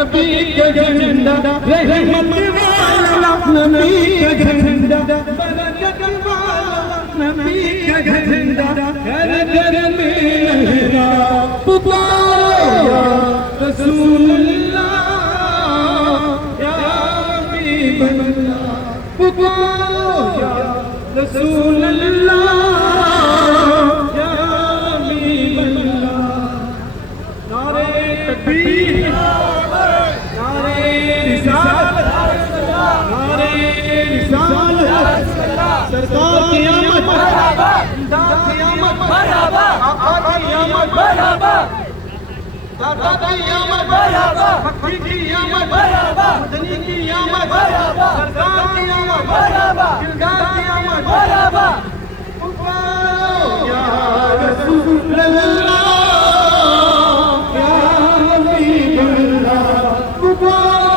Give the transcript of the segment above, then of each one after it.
नबी के जिंदा रहमत वाला नबी का झंडा बरकत वाला नबी का झंडा घर घर में लहरा पुकारो या रसूल अल्लाह या हबीब अल्लाह पुकारो या रसूल अल्लाह या हबीब अल्लाह। नारे तकबीर नारे रिसालत नारे रिसालत सरकार की आमद मरहबा इमदाद की आमद मरहबा आका की आमद मरहबा दादा की आमद मरहबा मक्की की आमद मरहबा मदनी की आमद मरहबा सरकार की आमद मरहबा दिलदार की आमद मरहबा पुकारो या रसूल अल्लाह या हबीब अल्लाह पुकारो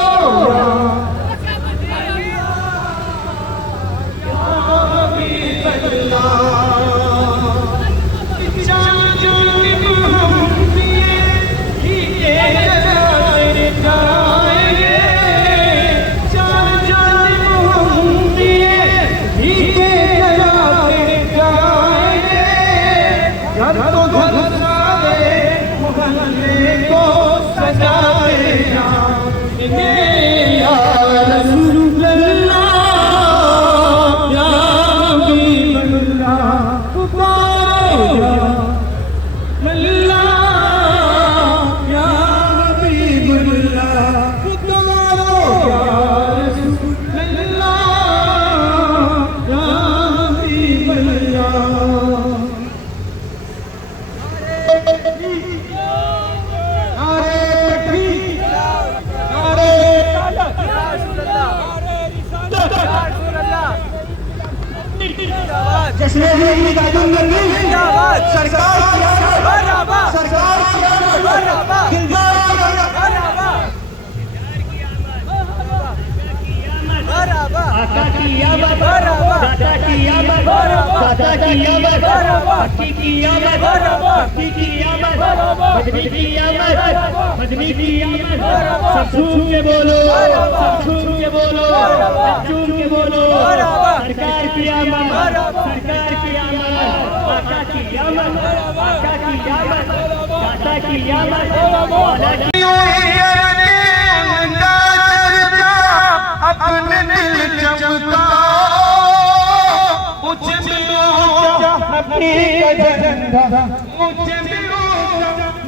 मुझे मिलो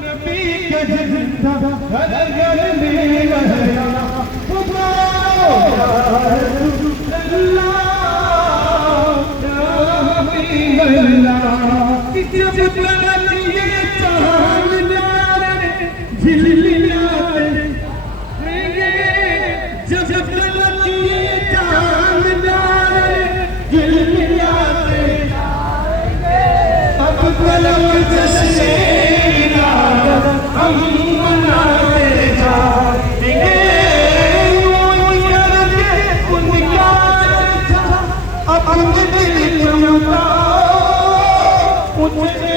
नबी का झंडा घर घर में लहरा पुकारो या रसूल अल्लाह या हबीब अल्लाह। जब तक ये चांद नारे झिलमिलाते जब तक ये चांद नारे झिलमिलाते कलम जश्ने हम मनाते जाएंगे उनका अपने दिल चमका मुझे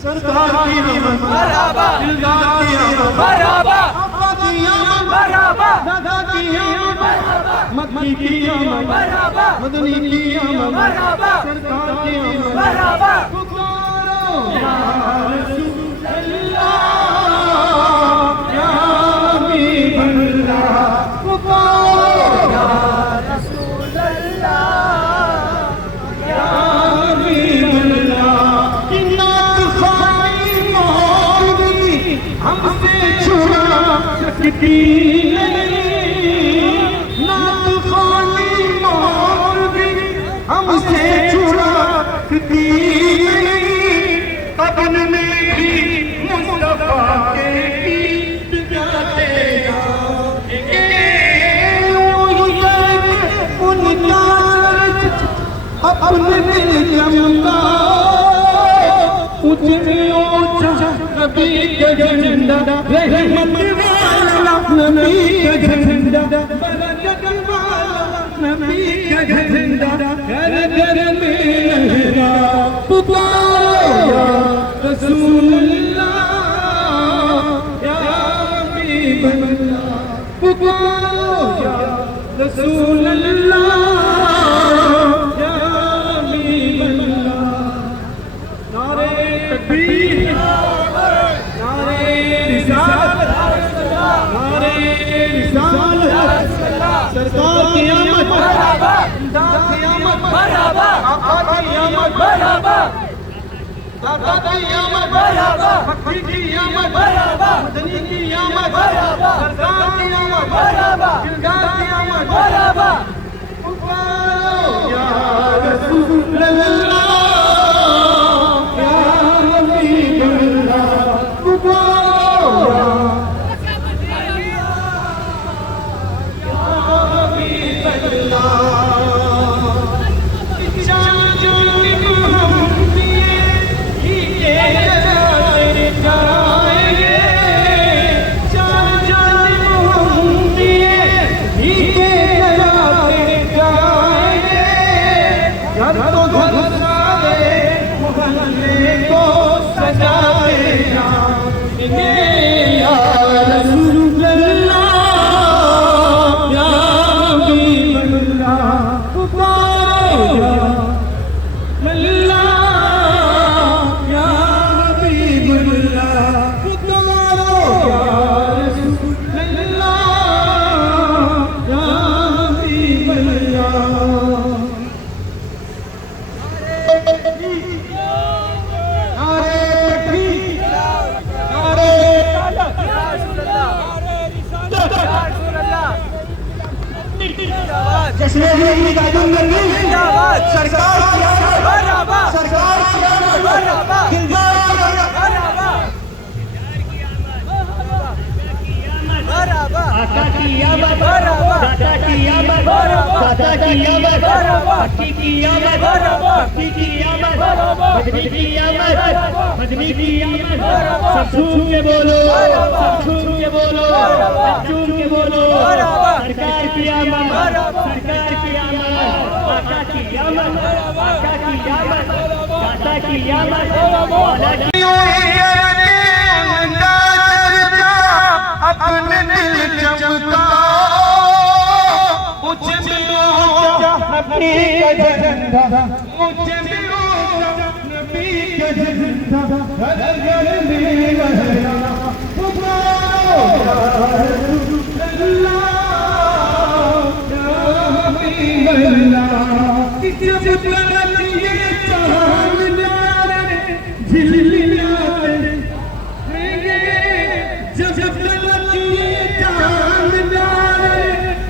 सरकार की आमद मरहबा दिलदार की आमद मरहबा आका की आमद मरहबा दादा की आमद मरहबा मक्की की आमद मरहबा मदनी की आमद मरहबा सरकार की आमद मरहबा पुकारो या रसूल अल्लाह या हबीब अल्लाह पुकारो या रसूल अल्लाह या हबीब अल्लाह। हमसे छुड़ा सकती नहीं ना तूफानी मौत भी हमसे छुड़ा सकती नहीं। कब्र में भी मुस्तफा के गीत गाते जाएंगे अपने दिल चमका ऊंचे ऊंचा नबी का झंडा रहमत वाला नबी का झंडा बरकत वाला नबी का झंडा घर घर में लहरा पुकारो या रसूल अल्लाह या हबीब अल्लाह पुकारो या रसूल अल्लाह या हबीब अल्लाह नारे तकबीर नारे रिसालत नारे रिसालत सरकार की आमद मरहबा इमदाद की आमद मरहबा आका की आमद मरहबा दादा की आमद मरहबा मक्की की आमद मरहबा मदनी की आमद मरहबा सरकार की आमद मरहबा दिलदार की आमद मरहबा पुकारो या रसूल अल्लाह या हबीब अल्लाह पुकारो या हबीब अल्लाह सब झूम के बोलो सरकार की आमद सरकार की आमद आका की आमद आका की आमद दाता की आमद अपने दिल चमका ऊंचे में ऊंचा नबी का झंडा ऊंचे में ऊंचा नबी का झंडा घर घर में लहरा पुकारो या रसूल अल्लाह या हबीब अल्लाह जब तक ये चांद न्यारे झिलमिलाते जब तक ये चांद न्यारे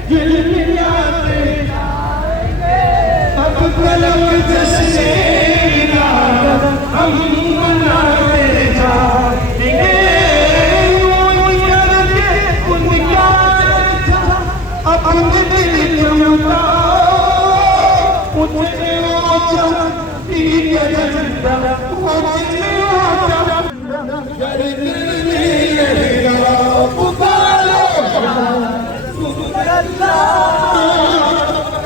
झिलमिलाते अब कलम जश्ने हम मनाते जाएंगे उनका अपने दिल चमका ऊंचे ऊंचा दीन झंडा ऊंचे ऊंचा घर में लहरा पुकारो या अल्लाह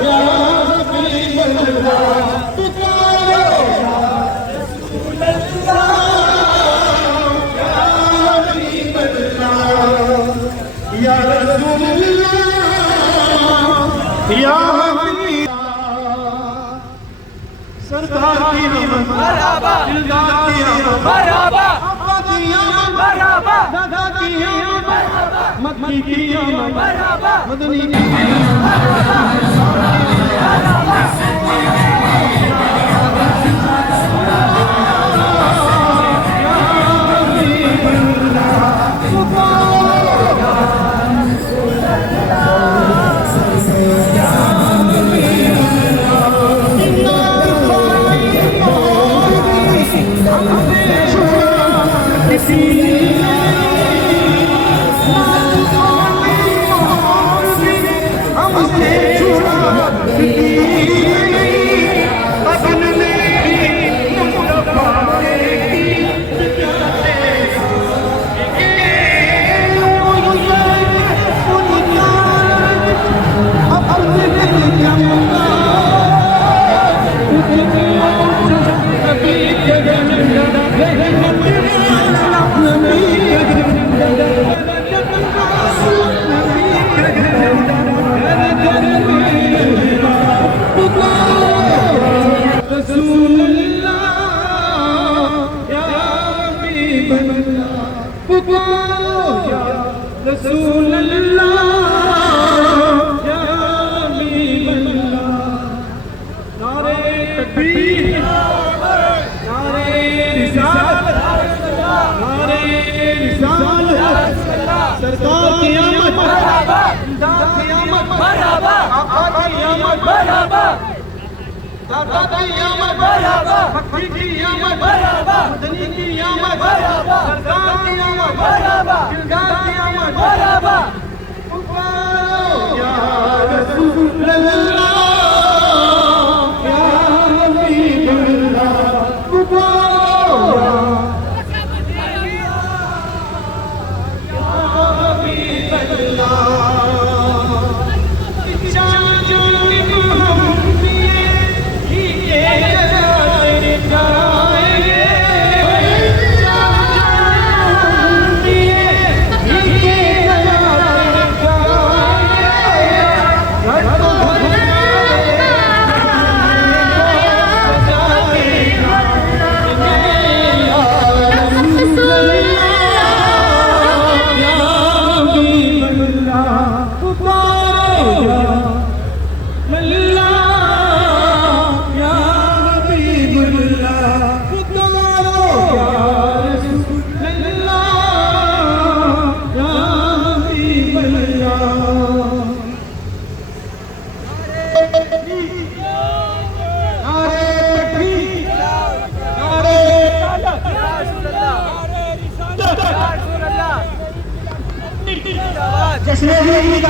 या हबीब अल्लाह पुकारो या रसूल अल्लाह या हबीब सरकार की आमद मरहबा दिलदार की आमद मरहबा आका की आमद मरहबा दादा की आमद मरहबा मक्की की आमद मरहबा मदनी की हमसे साल सरकार की आमद मरहबा की आमद मरहबा आका की आमद मरहबा दादा की आमद मरहबा मक्की की आमद मरहबा मदनी की आमद मरहबा सरकार की आमद मरहबा दिलदार की आमद मरहबा या रसूल अल्लाह या हबीब अल्लाह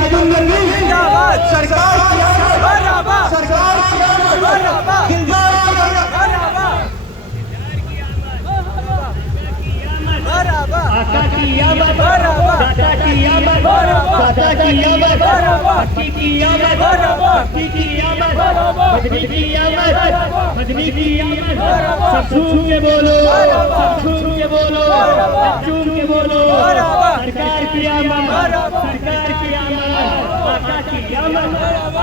जिंदाबाद सरकार की आमद मरहबा सरकार की आमद मरहबा दिलदार की आमद मरहबा आका की आमद मरहबा दादा की आमद मरहबा दादा की आमद मरहबा मक्की की आमद मरहबा मक्की की आमद मरहबा मदनी की आमद मदनी की आमद सब झूम के बोलो सब झूम के बोलो सब झूम के बोलो सरकार की आमद सरकार की आमद आका की आमद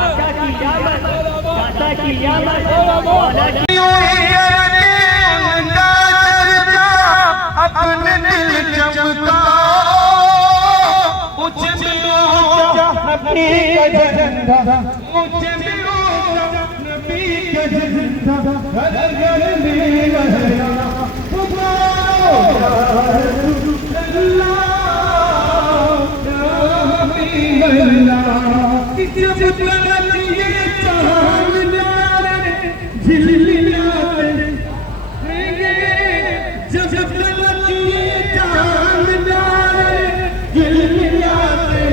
आका की आमद दादा की आमद अपने दिल चमका ऊंचे मिलों नबी का झंडा ऊंचे मिलों नबी का झंडा घर घर में लहरा पुकारो या रसूल अल्लाह या हबीब अल्लाह जब तलक ये चांद न्यारे झिलमिलाते जब तलक ये चांद न्यारे झिलमिलाते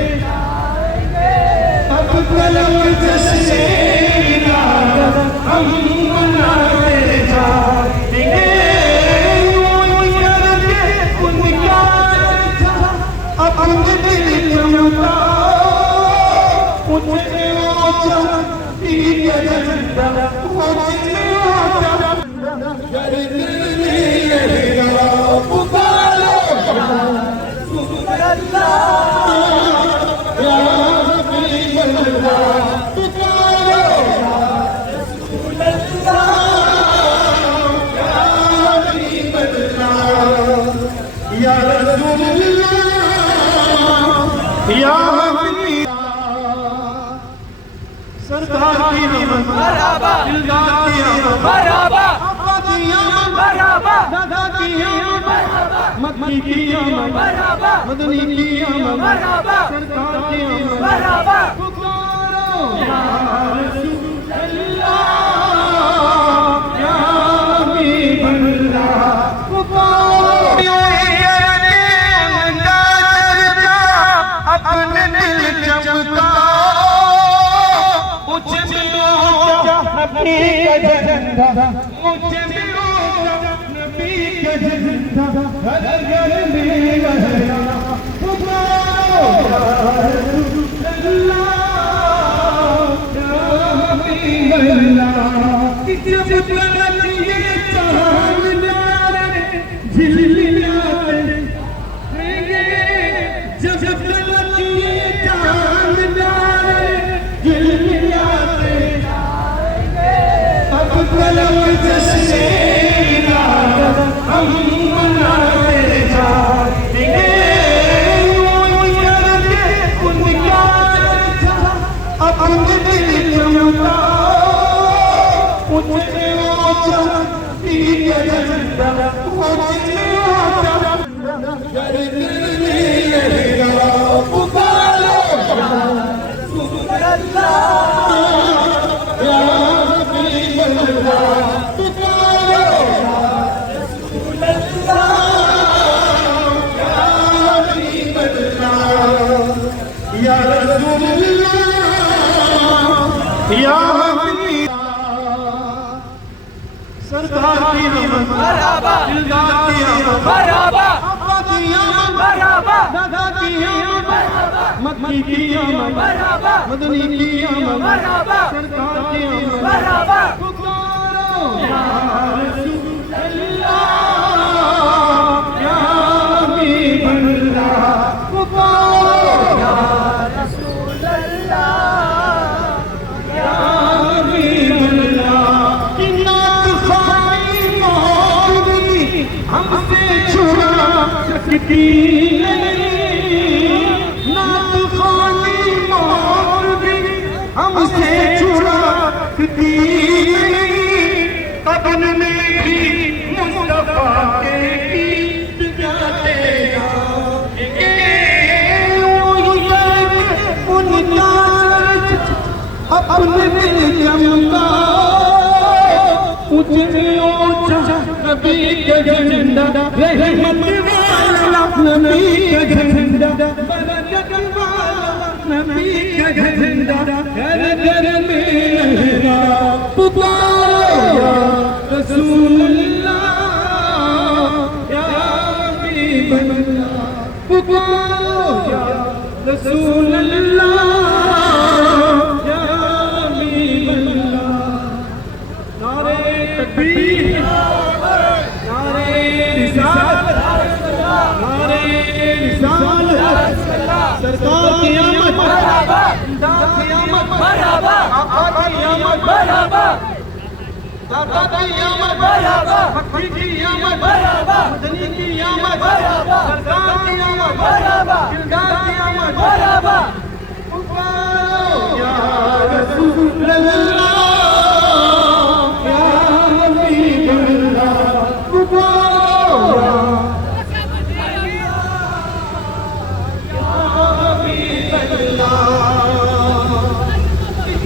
अब कलम जैसे हम मनाते जाएंगे उनका अपने दिल चमका उनसे सरकार की आमद मरहबा दिलदार की आमद मरहबा आका की आमद मरहबा दादा की आमद मरहबा मक्की की आमद मरहबा मदनी की आमद मरहबा सरकार की आमद मरहबा पुकारो या रसूल अल्लाह या हबीब अल्लाह पुकारो अपने दिल चमका ऊंचे मिलों नबी का झंडा ऊंचे मिलों नबी का झंडा घर घर में लहरा पुकारो या रसूल अल्लाह या हबीब अल्लाह जब तलक ये चांद न्यारे झिलमिलाते जब तलक ये चांद न्यारे झिलमिलाते अब कलम जैसे हम मनाते जाएंगे उनका अपने दिल चमका उनसे झंडा या हबीब सरकार की आमद मरहबा दिलदार की आमद मरहबा अब्बा की आमद मरहबा दादा की आमद मक्की की आमद मरहबा मदनी की आमद मरहबा सरकार की आमद मरहबा पुकारो या रसूल अल्लाह या हबीब अल्लाह पुकारो या रसूल अल्लाह या हबीब अल्लाह कि नात खाई मौलवी हमसे छुड़ा सकती नहीं नात खाई मौलवी हमसे छुड़ा सकती नहीं तबन में भी मुस्तफा के गीत गाते जाएंगे उनका अपने दिल जमता ऊंचे ऊंचा नबी का झंडा रहमत वाला नबी का झंडा बरकत वाला नबी का झंडा घर घर में लहरा पुकारो या रसूल अल्लाह या हबीब अल्लाह पुकारो या रसूल अल्लाह या हबीब अल्लाह नारे तकबीर नारे रिसालत नारे रिसालत सरकार की आमद मरहबा इमदाद की आमद मरहबा आका की आमद मरहबा दादा की आमद मरहबा मक्की की आमद मरहबा मदनी की आमद मरहबा सरकार की आमद मरहबा दिलदार की आमद मरहबा पुकारो या रसूल अल्लाह या हबीब अल्लाह पुकारो या हबीब अल्लाह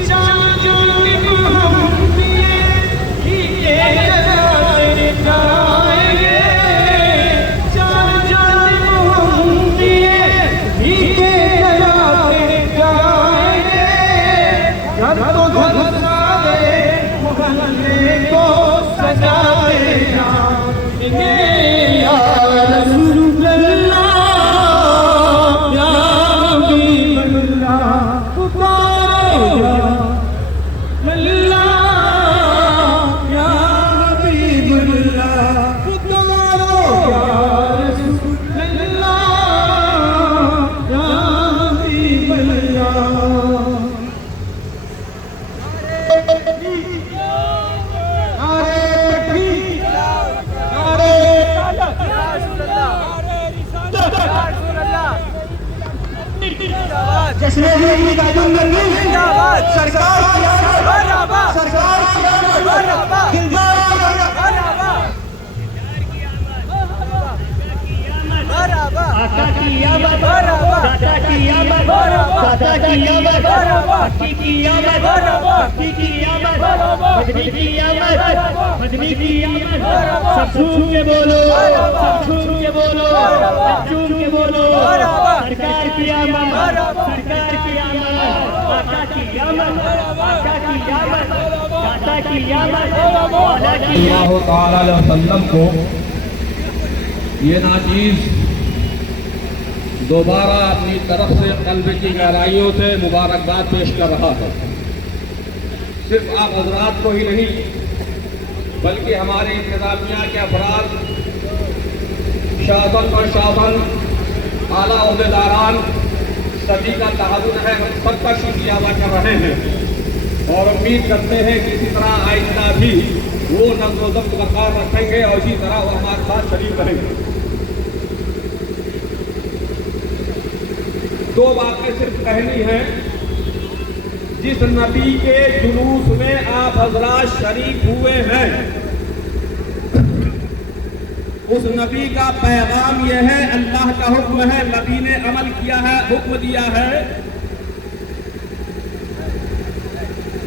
जान जान हम दिए ये तेरे जाएंगे जान जान हम दिए ये तेरे जाएंगे घर तो घर सारे मोहल्ले को सजाए जाएंगे या रसूल अल्लाह या हबीब अल्लाह पुकारो या अल्लाह या हबीब अल्लाह पुकारो या रसूल अल्लाह या हबीब अल्लाह नारे तकबीर नारे या रसूल अल्लाह या रसूल अल्लाह जिंदाबाद जश्न ज़िंदगी का जुम्मन जिंदाबाद सरकार की आमद मरहबा सरकार की आमद मरहबा दिलदार की आमद मरहबा मरहबा आका की आमद मरहबा दादा की आमद मरहबा दादा की आमद मरहबा मक्की की आमद मरहबा मक्की की आमद मरहबा मदनी की आमद मदनी की आमद मरहबा सब झूम के बोलो मरहबा सब झूम के बोलो मरहबा सब झूम के बोलो मरहबा सरकार की आमद मरहबा सरकार की आमद आका की आमद आका की आमद दादा की आमद मौला की सल्लल्लाहु ताला अलैहि वसल्लम को ये नाचीज दोबारा अपनी तरफ से कल्ब की गहराइयों से मुबारकबाद पेश कर रहा है। सिर्फ आप हजरात को ही नहीं बल्कि हमारे इंतजामिया के अफराद शासन और शासन आला अहदेदारान सभी का ताउन है। हम सबका शुक्रिया अदा कर रहे हैं और उम्मीद करते हैं कि इसी तरह आइंदा भी वो नज़्म व ज़ब्त बरकरार रखेंगे और इसी तरह वो हमारे साथ शरीक रहेंगे। दो बातें सिर्फ कहनी है। जिस नबी के जुलूस में आप हजरात शरीक हुए हैं उस नबी का पैगाम यह है, अल्लाह का हुक्म है, नबी ने अमल किया है, हुक्म दिया है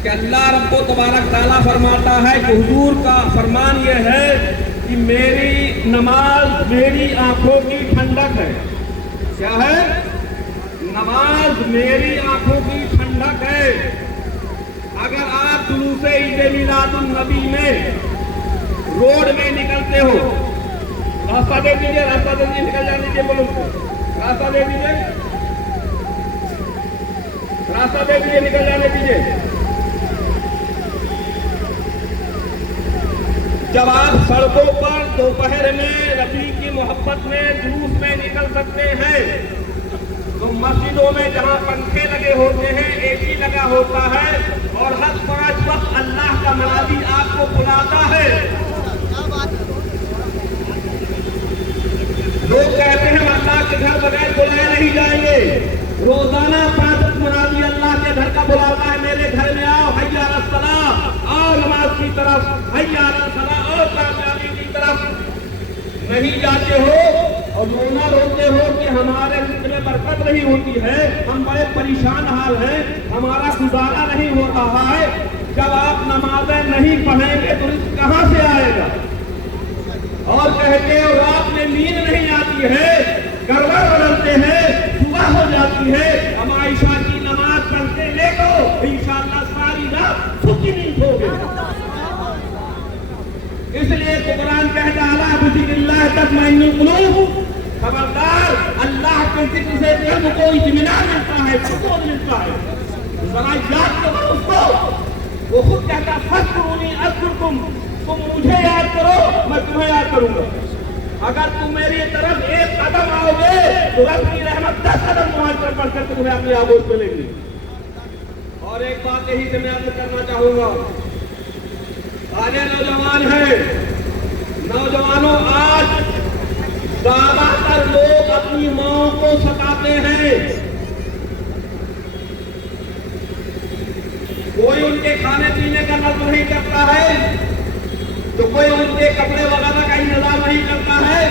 कि अल्लाह रब्बो तबारक ताला फरमाता है कि हुजूर का फरमान यह है कि मेरी नमाज मेरी आंखों की ठंडक है। क्या है? नमाज मेरी आंखों की ठंडक है। आगे जुलूस ईद मिलादुन नबी में रोड में निकलते हो, रास्ता दे दीजिए, रास्ता दे दीजिए, निकल जाने दीजिए, बोलो रास्ता दे दीजिए, रास्ता दे दीजिए, निकल जाने दीजिए। जब आप सड़कों पर दोपहर में रबी की मोहब्बत में जुलूस में निकल सकते हैं, तो मस्जिदों में जहां पंखे लगे होते हैं, एसी लगा होता है और हर 5 वक्त अल्लाह का मुनादी आपको बुलाता है। लोग कहते हैं हम अल्लाह के घर बगैर बुलाए नहीं जाएंगे। रोजाना 5 वक्त मुनादी अल्लाह के घर का बुलाता है, मेरे घर में आओ, हैया अला सलाह, आओ नमाज की तरफ, हैया अला सलाह, आओ कामयाबी की तरफ। नहीं जाते हो और रोना रोते हो कि हमारे रिज़्क़ में बरकत नहीं होती है, हम बड़े परेशान हाल हैं, हमारा गुजारा नहीं हो रहा है। जब आप नमाजें नहीं पढ़ेंगे तो रिज़्क़ कहां से आएगा? और कहते हो रात में नींद नहीं आती है, गड़बड़ बदलते हैं, सुबह हो जाती है, हम आयशा की नमाज पढ़ते लेको इंशाअल्लाह सारी रात सुखी नींद होगी। इसलिए कुरान कहता है अला बिज़िक्रिल्लाह तत्मइन्नुल कुलूब, खबरदार अल्लाह के जिक्र से दिल को इत्मीनान मिलता है, सुकून मिलता है। जरा याद करो उसको, वो खुद कहता फज़कुरूनी अज़कुरकुम, तुम मुझे याद करो मैं तुम्हें याद करूंगा। अगर तुम मेरी तरफ एक कदम आओगे तो रब की रहमत 10 कदम तुम्हारी तरफ बढ़कर तुम्हें अपनी आगोश मिलेगी। और एक बात यही से मैं अर्ज करना चाहूंगा, आगे नौजवान है, नौजवानों आज ज्यादातर लोग अपनी मां को सताते हैं। कोई उनके खाने पीने का नज़र नहीं करता है, तो कोई उनके कपड़े वगैरह का इंतजाम नहीं करता है,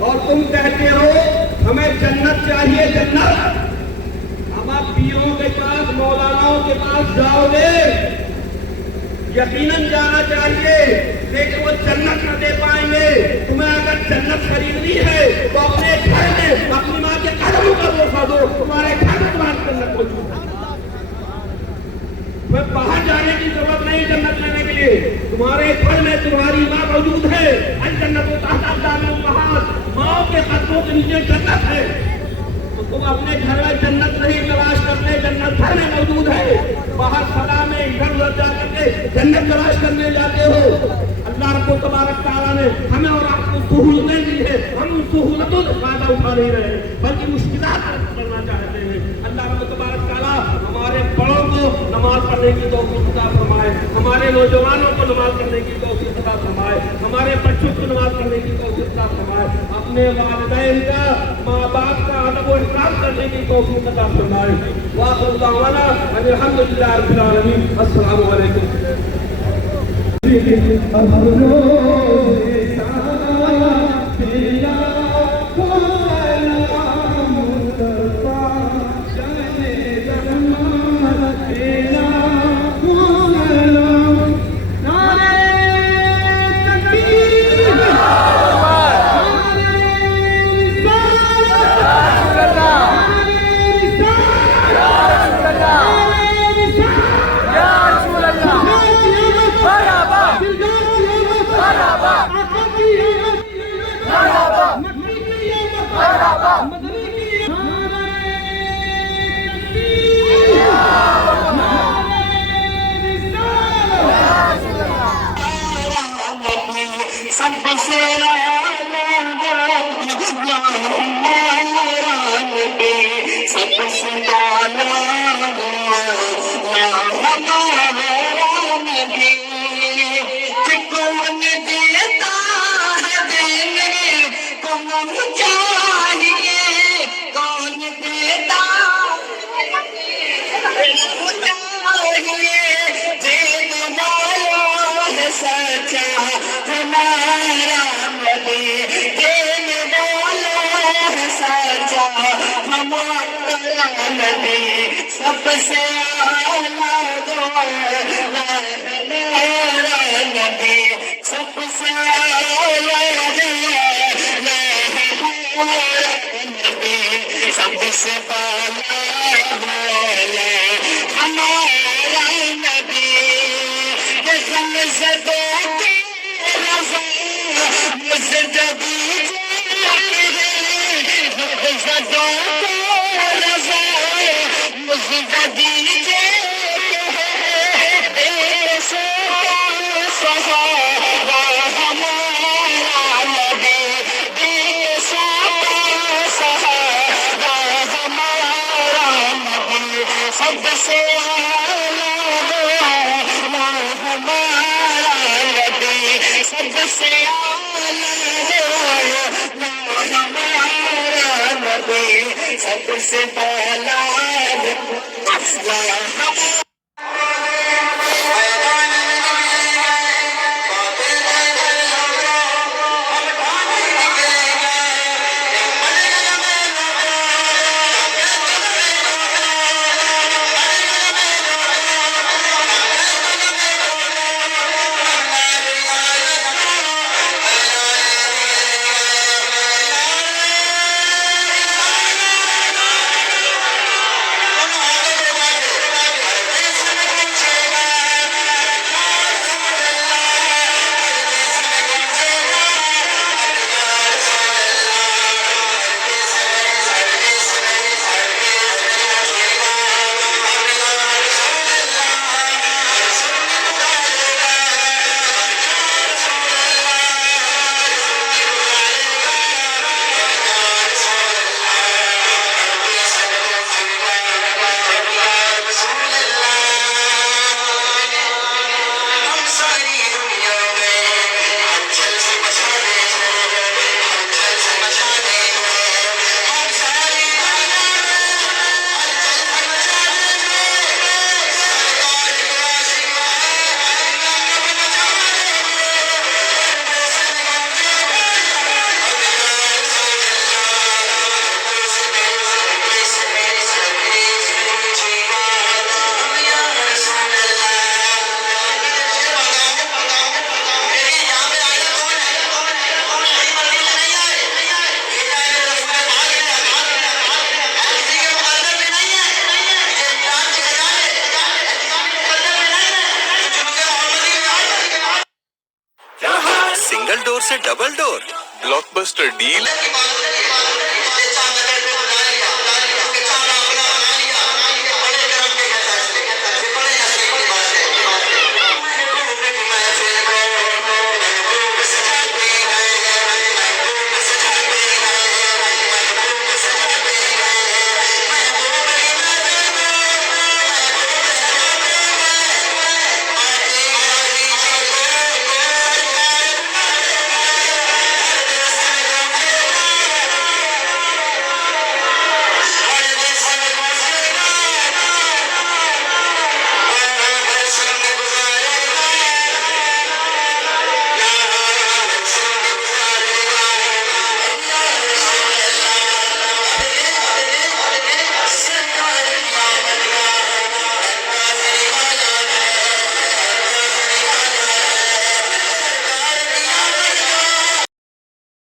और तुम कहते हो हमें जन्नत चाहिए, जन्नत। अब आप पीरों के पास, मौलानाओं के पास जाओगे, यकीनन जाना चाहिए, लेकिन वो जन्नत न दे पाएंगे। तुम्हें अगर जन्नत खरीदनी है तो अपने घर में अपनी माँ के कदमों का बोसा दो, तुम्हारे घर में तुम्हारी जन्नत मौजूद है। तुम्हें बाहर जाने की जरूरत नहीं जन्नत लेने के लिए, तुम्हारे घर में तुम्हारी माँ मौजूद है। जन्नत माँ के कदमों के नीचे जन्नत है। तो तुम अपने घर में जन्नत नहीं तलाश करते, जन्नत घर में मौजूद है। बाहर सदा में इधर उधर जा करके जन्नत तलाश करने जाते हो। अल्लाह रब्बुल तबारक तआला ने हमें और आपको सहूलतें दी है, हम उन सहूलतों का फायदा उठा नहीं रहे, बल्कि मुश्किलात करना चाहते हैं। अल्लाह रब्बुल तबारक तआला हमारे बड़ों को नमाज पढ़ने की तौफीक अता फरमाए, हमारे नौजवानों को नमाज पढ़ने की तौफीक अता फरमाए, हमारे बच्चों को नमाज पढ़ने की तौफीक अता फरमाए, अपने वालिदैन का, माँ बाप का अदब और इहतराम करने की तौफीक अता फरमाए। वाखिर दावाना अल्हम्दुलिल्लाहि रब्बिल आलमीन। अस्सलामु अलैकुम। सबसे सबसे हमारा नबी सबसे हमारा नबी सबसे हमारा नबी सबसे पहला सिंगल डोर से डबल डोर ब्लॉकबस्टर डील।